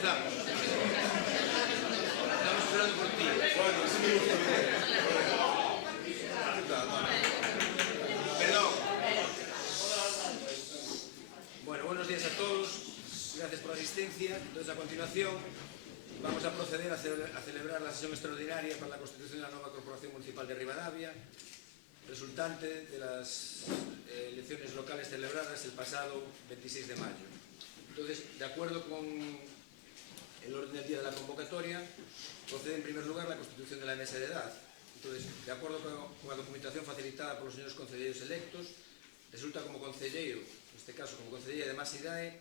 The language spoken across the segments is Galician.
Empezamos. Estamos esperando por ti. Bueno, sí me gusta bien. Perdón. Bueno, buenos días a todos. Gracias por la asistencia. Entonces, a continuación, vamos a proceder a celebrar la sesión extraordinaria para la constitución de la nueva Corporación Municipal de Ribadavia, resultante de las elecciones locales celebradas el pasado 26 de mayo. Entonces, de acuerdo con el orden del día de la convocatoria, procede en primer lugar la constitución de la mesa de edad. Entonces, de acuerdo con la documentación facilitada por los señores concelleiros electos, resulta como concelleiro, en este caso como concelleira de máis idade,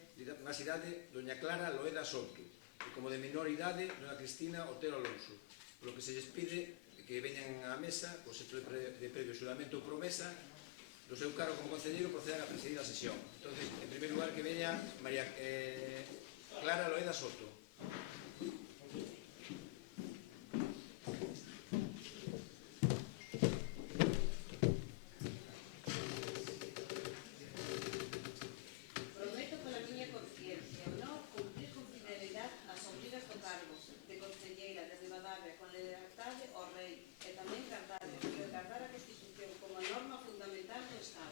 doña Clara Loeda Soto, e como de menor idade, doña Cristina Otero Alonso, polo que se lles pide que veñan á mesa, co xeito de previo xuramento ou promesa, do seu cargo como concelleiro procedan a presidir a sesión. Entón, en primer lugar, que veña María Clara Loeda Soto. Prometo pola miña conciencia o non cumprir con fidelidade as obrigas do cargo de concelleira de Ribadavia con lealtade ao rei e tamén guardar a Constitución como norma fundamental do Estado.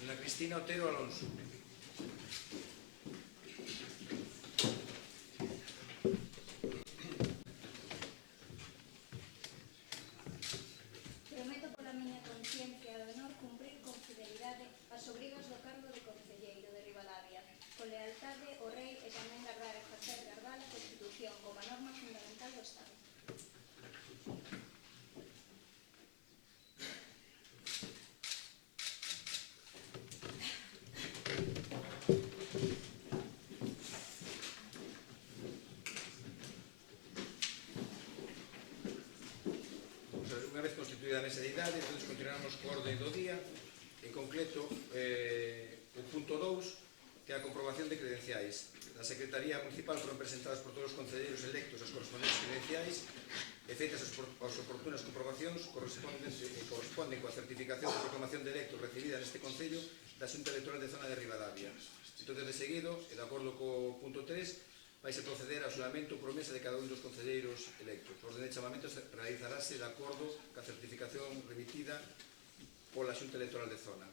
Doña Cristina Otero Alonso. Prometo pola miña conciencia e honor cumprir con fidelidade as obrigas do cargo de concelleiro de Ribadavia, con lealtade ao rei e tamén gardar e facer gardar a Constitución como a norma fundamental do Estado. Unha vez constituída a mesa de idade, entón continuamos co orde do día, en concreto o punto 2, que é a comprobación de credenciais. Na Secretaría Municipal foron presentadas por todos os concelleiros electos as correspondentes credenciais e feitas as oportunas comprobacións corresponden coa certificación de proclamación de electos recibida neste Concello da Xunta Electoral de Zona de Ribadavia. Entón, de seguido, e de acordo co punto 3, vais a proceder ao xuramento ou promesa de cada un dos concelleiros electos. O orden de chamamento realizarase de acordo ca certificación remitida pola Xunta Electoral de Zona.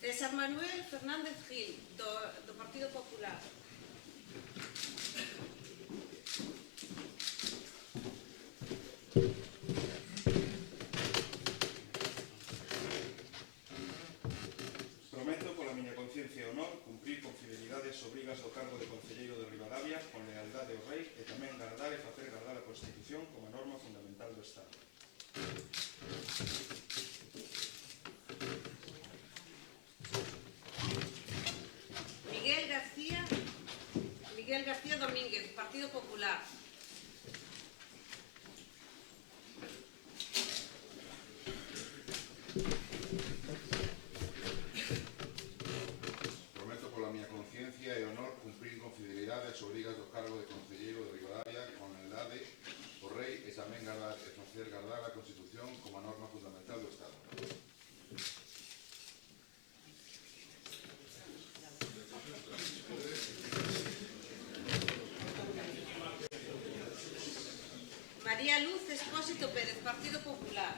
César Manuel Fernández Gil, do Partido Popular. Prometo pola miña conciencia e honor cumprir con fidelidade as obrigas do cargo de concelleiro de Ribadavia con lealdade ao rei e tamén gardar e facer gardar a Constitución como a norma fundamental do Estado. Miguel García Domínguez, Partido Popular. Prometo pola miña conciencia e honor cumprir con fidelidade as obrigas do cargo de concelleiro de Ribadavia con lealdade ao rei e tamén gardar e facer gardar a Constitución como a norma fundamental do Estado. María Luz Expósito Pérez, Partido Popular.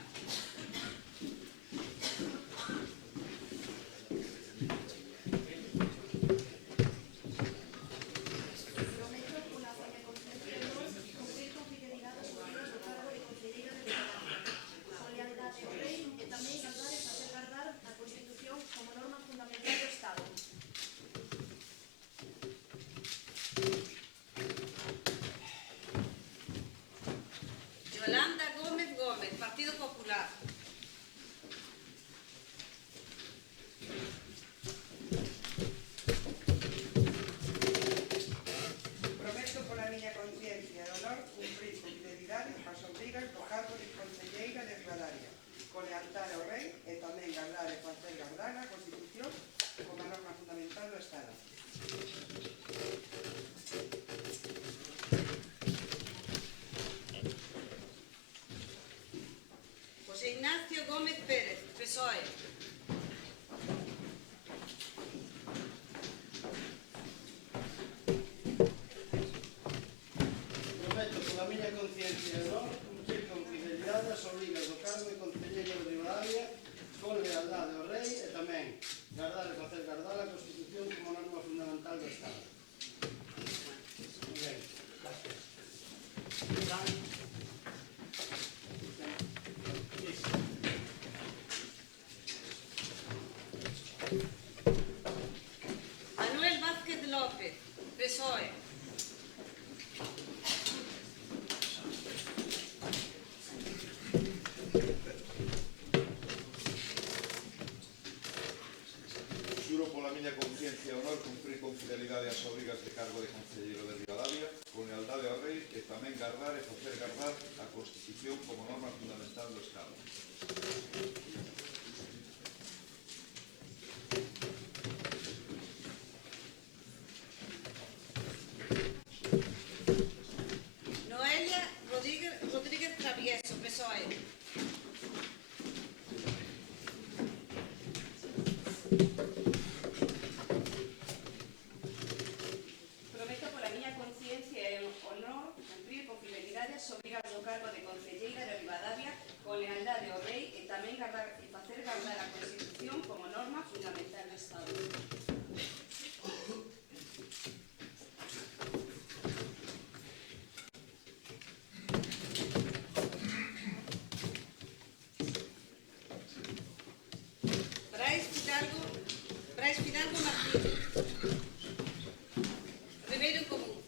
Prometo pola miña conciencia e honor cumprir con fidelidade as obrigas do cargo de concelleiro de Ribadavia, con lealtade ao rei e tamén gardar e facer gardar a Constitución como norma fundamental do Estado. Yolanda Gómez Gómez, Partido Popular. Prometo pola miña conciencia e honor cumprir con PSOE. Prometo pola miña conciencia e honor cumprir con fidelidade as obrigas do cargo de concelleiro de Ribadavia con lealdade ao rei e tamén gardar e facer gardar a Constitución como norma fundamental do Estado. Moi ben, gracias. Manuel Vázquez López, PSOE. Xuro pola miña conciencia e honor cumprir con fidelidade as obrigas de cargo de concelleiro de Ribadavia, con lealdade ao rei e tamén gardar e facer gardar a Constitución como norma fundamental do Estado. Noelia Rodríguez Travieso, PSOE. Prometo pola miña conciencia e honor cumprir con fidelidade as obrigas do cargo de concelleira de Ribadavia con lealdade ao rei e tamén gardar e facer gardar a Constitución como norma fundamental do Estado. Brais Fidalgo Martínez. Ribeiro en Común.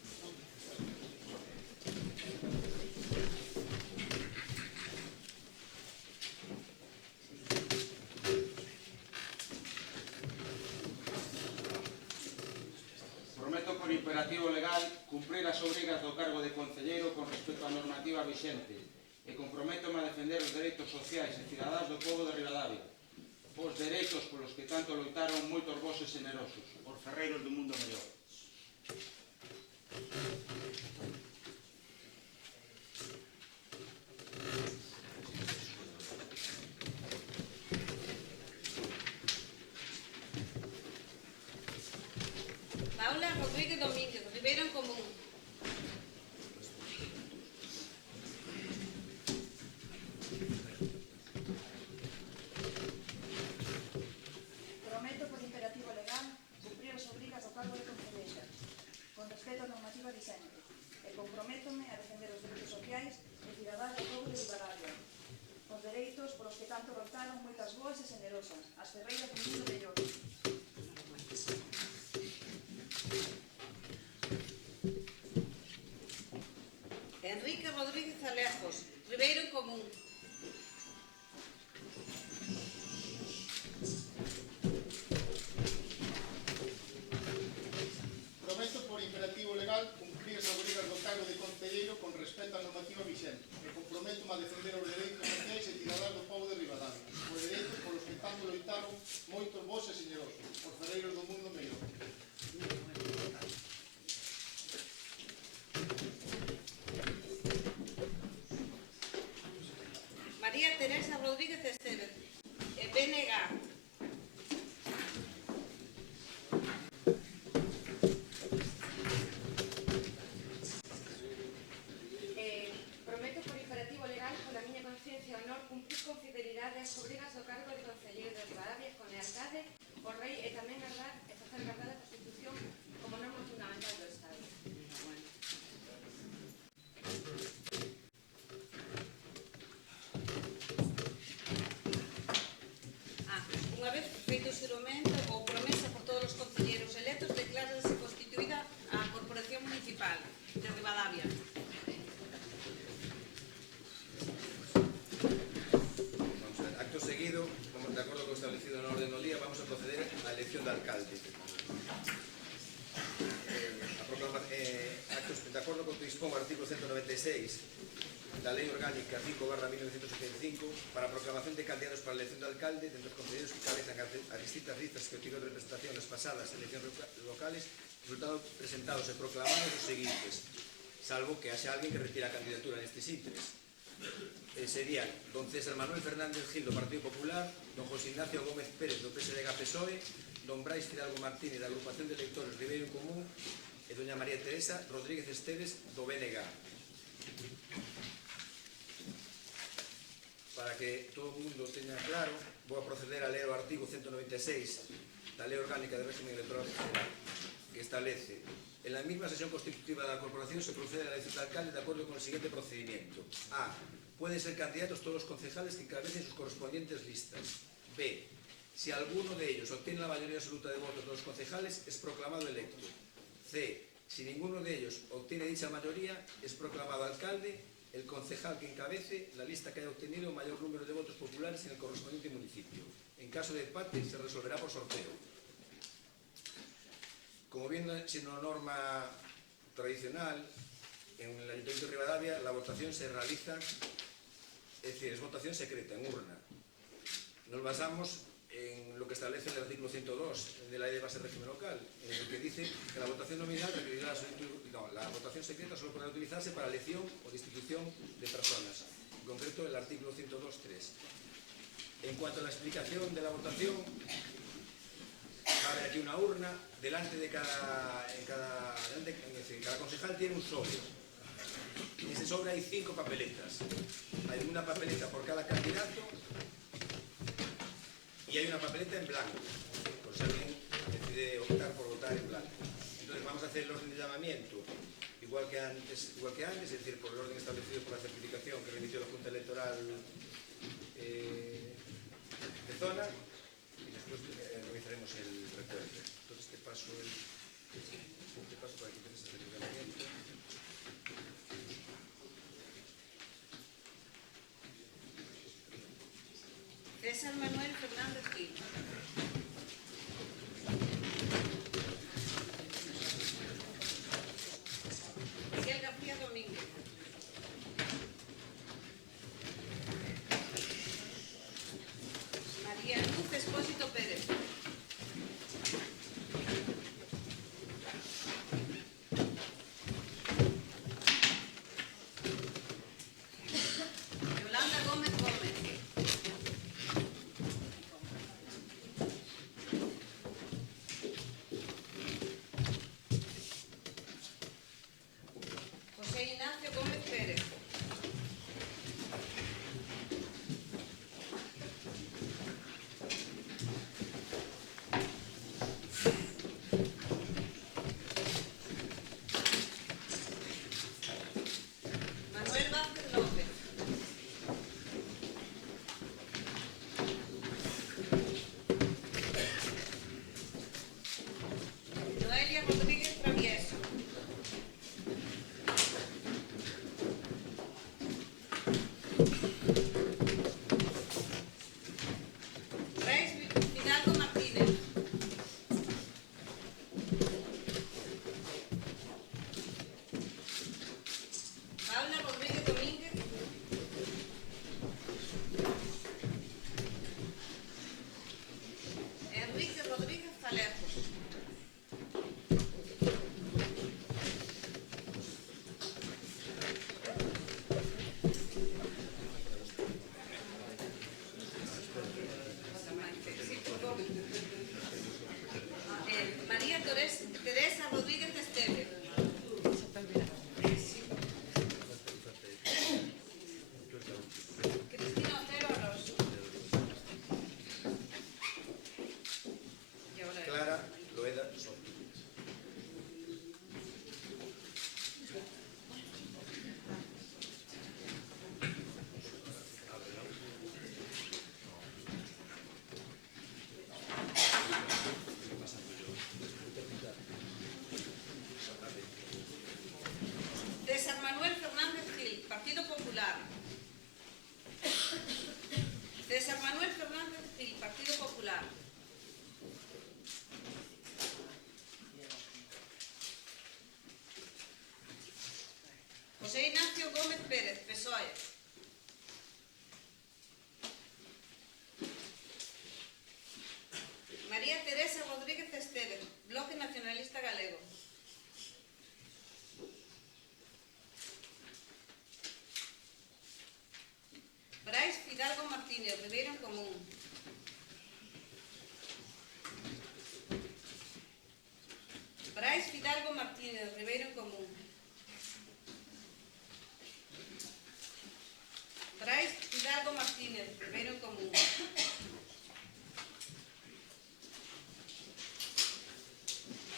Prometo por imperativo legal cumprir as obrigas do cargo de concelleiro con respecto á normativa vixente e comprométome a defender os dereitos sociais e cidadáns do pobo de Ribadavia, os dereitos polos que tanto loitaron moitos voces generosos, os ferreiros do mundo mellor. Paula Rodríguez Domínguez, Ribeiro en Común. Prometo por imperativo legal cumprir as obrigas do cargo de concelleira con respeto á normativa vixente e comprométome a defender os dereitos sociais e cidadáns do pobo de Ribadavia, os dereitos polos que tanto loitaron moitas boas e generosas, as ferreiras do mundo mellor. Enrique Rodríguez Alejos, Ribeiro en Común. Prometo por imperativo legal cumprir as obrigas do cargo de concelleiro con respecto á normativa vixente e comprométome a defender os dereitos sociais e cidadáns do pobo de Ribadavia, os dereitos polos que tanto loitaron moitos vos e señorosos, os ferreiros do mundo mellor. María Teresa Rodríguez Estevez, BNG. Prometo por imperativo legal pola miña conciencia e honor cumprir con fidelidade as obrigas do cargo de concelleiro de Ribadavia con lealdade ao rei e tamén gardar e facer gardar a Constitución como norma fundamental do Estado. Unha vez feito o xuramento ou promesa por todos os concelleiros electos, declárase constituída a Corporación Municipal de Ribadavia. Vamos a ver, acto seguido, como de acordo con lo establecido en orden do día, vamos a proceder á elección de alcalde. Actos de acordo con o que dispón o artigo 196 da Lei Orgánica 5/1975 para a proclamación de candidatos para a elección de alcalde dentro dos concelleiros que cabezan as distintas listas que obtiveron representación nas pasadas eleccións locales, resultados presentados e proclamados os seguintes, salvo que haxa alguén que retira a candidatura nestes ínteres. que serían don César Manuel Fernández Gil do Partido Popular, don José Ignacio Gómez Pérez do PSDG-PSOE, don Brais Fidalgo Martínez da Agrupación de Electores Ribeiro en Común e doña María Teresa Rodríguez Esteves do BNG. Para que todo o mundo teña claro, vou a proceder a ler o artigo 196 da Lei Orgánica de Régimen Electoral Federal, que establece: en la misma sesión constitutiva de la corporación se procede a la elección de alcalde de acuerdo con el siguiente procedimiento. A. Pueden ser candidatos todos los concejales que encabecen sus correspondientes listas. B. Si alguno de ellos obtiene la mayoría absoluta de votos de los concejales, es proclamado electo. C. Si ninguno de ellos obtiene dicha mayoría, es proclamado alcalde el concejal que encabece la lista que haya obtenido el mayor número de votos populares en el correspondiente municipio. En caso de empate, se resolverá por sorteo. Como viene siendo una norma tradicional, en el Ayuntamiento de Ribadavia la votación se realiza, es decir, es votación secreta, en urna. Nos basamos en lo que establece el artículo 102 de la Ley de Base del Régimen Local, en el que dice que la votación nominal requerirá la votación secreta solo podrá utilizarse para elección o destitución de personas. En concreto, el artículo 102.3. En cuanto a la explicación de la votación, va a haber aquí una urna, delante de cada concejal tiene un sobre. En ese sobre hay 5 papeletas. Hay una papeleta por cada candidato y hay una papeleta en blanco, por si alguien decide optar por votar en blanco. Entonces vamos a hacer el orden de llamamiento igual que antes, es decir, por el orden establecido por la certificación que remitió la Junta Electoral de zona, y después realizaremos el recuento. Entonces te paso para que tienes el llamamiento. César Manuel Fernández Gil. Miguel García Domínguez. María Luz Espósito Pérez. Yolanda Gómez Gómez. José Ignacio Gómez Pérez. Manuel Vázquez López. Noelia Rodríguez Travieso. Brais Fidalgo Martínez. Paula Rodríguez Domínguez. Enrique Rodríguez Falejos. María Teresa Rodríguez Esteves. Cristina Otero Alonso. Y ahora Clara Loeda Soto. César Manuel Fernández Gil, Partido Popular. César Manuel Fernández Gil, Partido Popular. José Ignacio Gómez Pérez, PSOE. María Teresa Rodríguez Esteves, Bloque Nacionalista Galego. Martínez Ribeiro en común. Brais Fidalgo Martínez Ribeiro en común. Brais Fidalgo Martínez Ribeiro en común.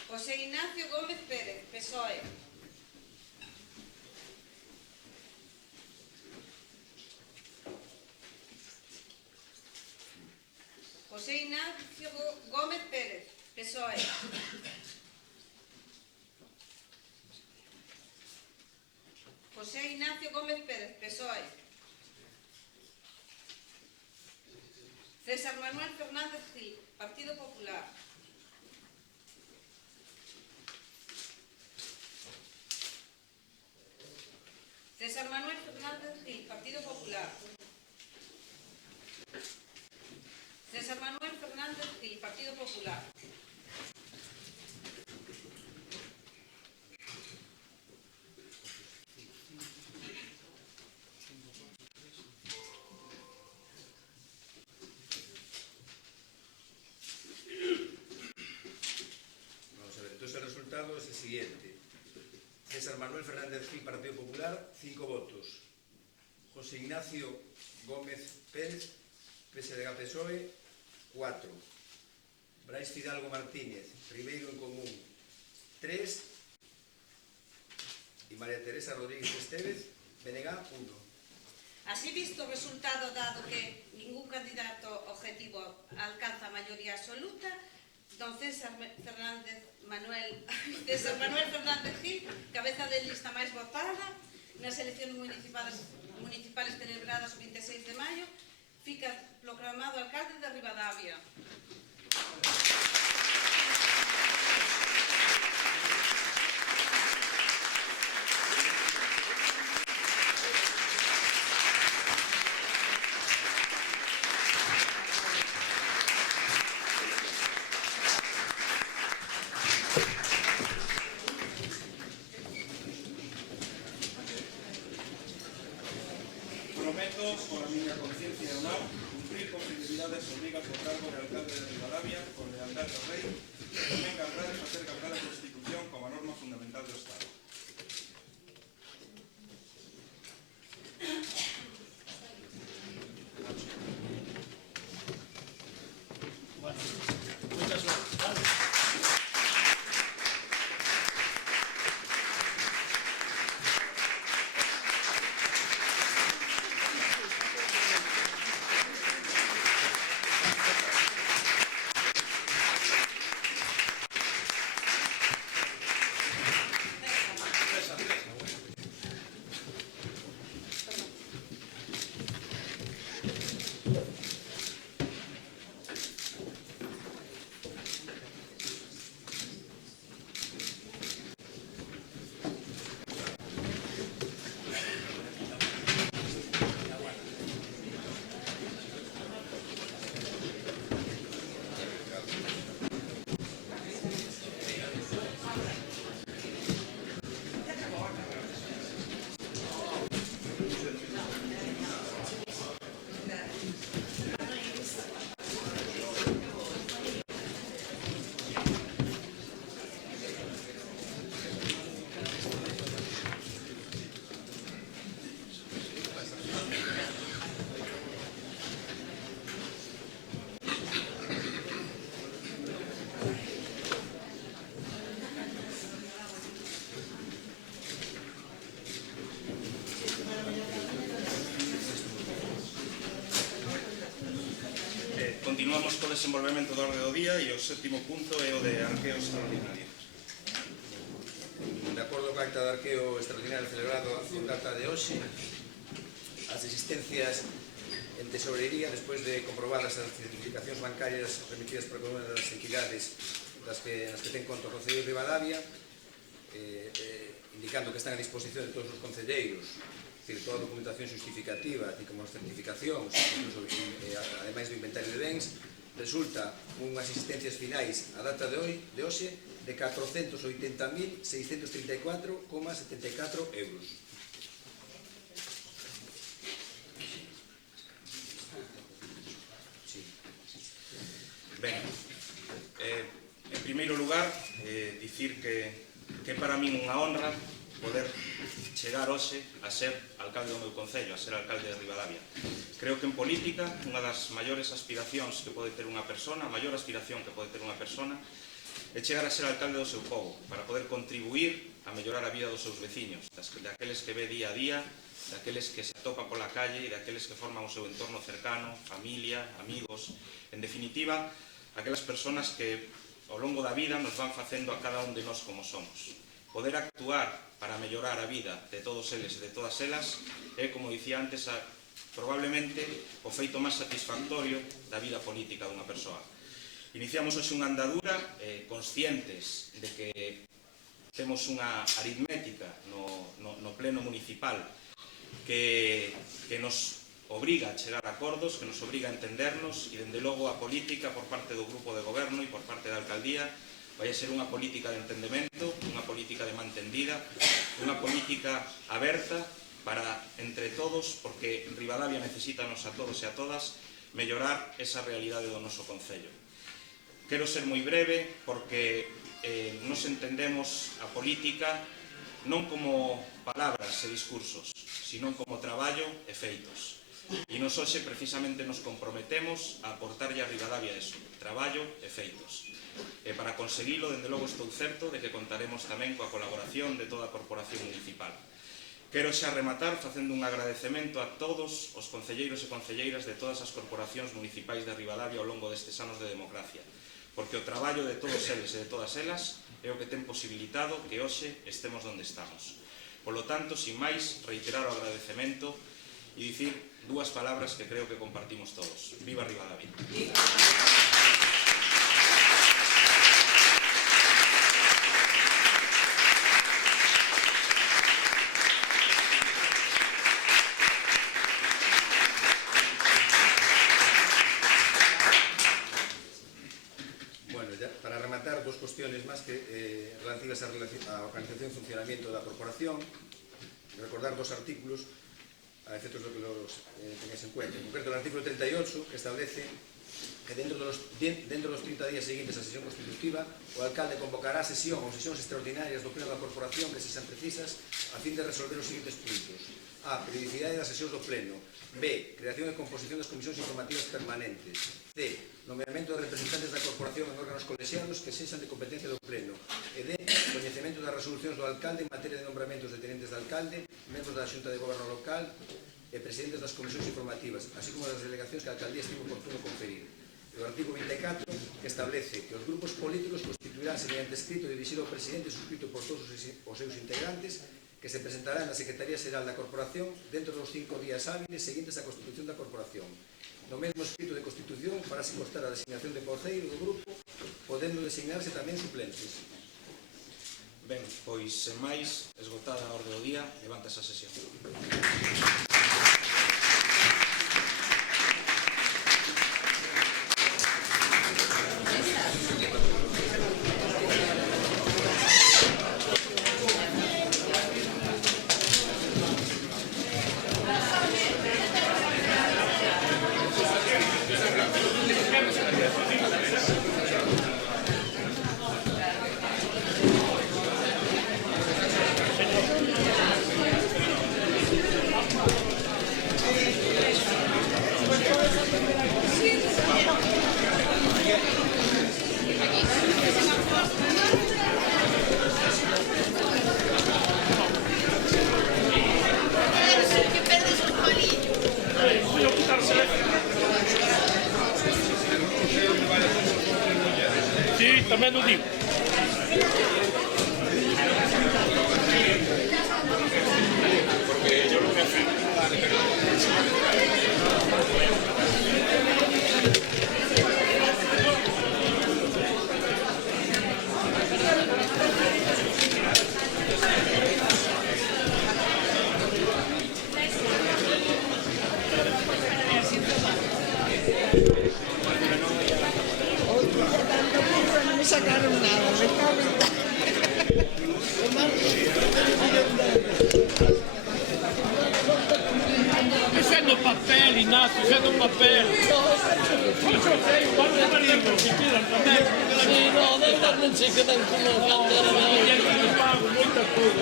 José Ignacio Gómez Pérez, PSOE. José Ignacio Gómez Pérez, PSOE. José Ignacio Gómez Pérez, PSOE. César Manuel Fernández Gil, Partido Popular. César Manuel Fernández Gil, Partido Popular. César Manuel Fernández Gil, Partido Popular. Vamos a ver, entonces el resultado es el siguiente. César Manuel Fernández Gil, Partido Popular, 5 votos. José Ignacio Gómez Pérez, PSDG-PSOE, 4. Brais Fidalgo Martínez, Ribeiro en Común, 3. Y María Teresa Rodríguez Estévez, BNG, 1. Así visto o resultado, dado que ningún candidato objetivo alcanza maioría absoluta, don César Manuel Fernández Gil, cabeza de lista máis votada nas eleccións municipales celebradas o 26 de maio, fica proclamado alcalde de Ribadavia. Prometo, por a miña conciencia e honor, cumprir con fidelidade as obrigas do cargo de alcalde de Ribadavia con lealdade ao rei e tamén gardar e facer gardar a Constitución como a norma fundamental do Estado. Muchas gracias. Continuamos co desenvolvemento do orde do día e o sétimo punto é o de arqueo extraordinario. De acordo co acta de arqueo extraordinario celebrado con data de hoxe, as existencias en tesorería, despois de comprobadas as certificacións bancarias remitidas por cada unha das entidades nas que ten conta o Concello de Ribadavia, indicando que están a disposición de todos os concelleiros, toda a documentación justificativa, así como as certificacións, incluso, ademais do inventario de bens, resulta unhas existencias finais a data de hoxe de 480.634,74 euros. dicir que para min unha honra poder chegar hoxe a ser alcalde do meu concello, a ser alcalde de Ribadavia. Creo que en política unha das maiores aspiracións que pode ter unha persona, a maior aspiración que pode ter unha persona, é chegar a ser alcalde do seu pobo, para poder contribuir a mellorar a vida dos seus veciños, daqueles que ve día a día, daqueles que se atopa pola calle e daqueles que forman o seu entorno cercano, familia, amigos, en definitiva, aquelas persoas que ao longo da vida nos van facendo a cada un de nós como somos. Poder actuar para mellorar a vida de todos eles e de todas elas é, como dicía antes, probablemente o feito máis satisfactorio da vida política dunha persoa. Iniciamos hoxe unha andadura conscientes de que temos unha aritmética no pleno municipal que nos obriga a chegar a acordos, que nos obriga a entendernos e, dende logo, a política por parte do grupo de goberno e por parte da alcaldía vai a ser unha política de entendemento, unha política de mantendida, unha política aberta para, entre todos, porque Ribadavia necesítanos a todos e a todas, mellorar esa realidade do noso concello. Quero ser moi breve porque nos entendemos a política non como palabras e discursos, sino como traballo e feitos. E nos hoxe precisamente nos comprometemos a aportarlle a Ribadavia eso, traballo e feitos. E para conseguilo, dende logo, estou certo de que contaremos tamén coa colaboración de toda a Corporación Municipal. Quero xa rematar facendo un agradecemento a todos os concelleiros e concelleiras de todas as corporacións municipais de Ribadavia ao longo destes anos de democracia, porque o traballo de todos eles e de todas elas é o que ten posibilitado que hoxe estemos onde estamos. Polo tanto, sin máis, reiterar o agradecemento e dicir dúas palabras que creo que compartimos todos. Viva Ribadavia! Bueno, ya para rematar, dos cuestiones más que relativas a organización y funcionamiento de la corporación. Recordar dos artículos a efectos de que los tengáis en cuenta. En concreto, el artículo 38, que establece que dentro de los 30 días seguintes a sesión constitutiva, o alcalde convocará sesión ou sesións extraordinarias do pleno da corporación que se sean precisas a fin de resolver os seguintes puntos. A. Periodicidade das sesións do pleno. B. Creación e composición das comisións informativas permanentes. C. Nomeamento de representantes da corporación en órganos colexiados que sexan de competencia do pleno. E D. Coñecemento das resolucións do alcalde en materia de nombramentos de tenentes de alcalde, membros da Xunta de Goberno local e presidentes das comisións informativas, así como das delegacións que a alcaldía estime oportuno conferir. E o artigo 24, que establece que os grupos políticos constituiránse mediante escrito dirixido ao presidente e suscrito por todos os seus integrantes, que se presentará na Secretaría Xeral da Corporación dentro dos 5 días hábiles seguintes á constitución da Corporación. No mesmo escrito de constitución farase constar a designación de concello do grupo, podendo designarse tamén suplentes. Ben, pois, sen máis, esgotada a orde do día, levántase a sesión. Sí, tamén o digo. Porque yo lo que hago. No me sacaron nada, me cago en... Fendo papel, Ignacio, fendo papel. Yo sei, igual de marido, si quieran tamén. Sí, no, deudas non se quedan como cantera. Moita coisa.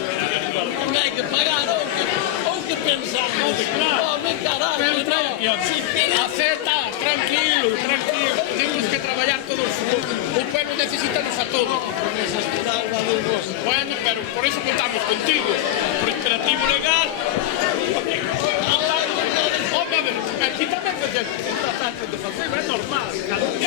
Non hai que pagar, ou que pensamos. Claro. Home, caralho, no. Si pide... Acepta, tranquilo, tranquilo. Temos que traballar todos juntos. O pueblo necesitanos a todos. Bueno, pero por eso contamos contigo. Por imperativo legal. Home, a ver, aquí tamén está antes de facer, é normal. Cada un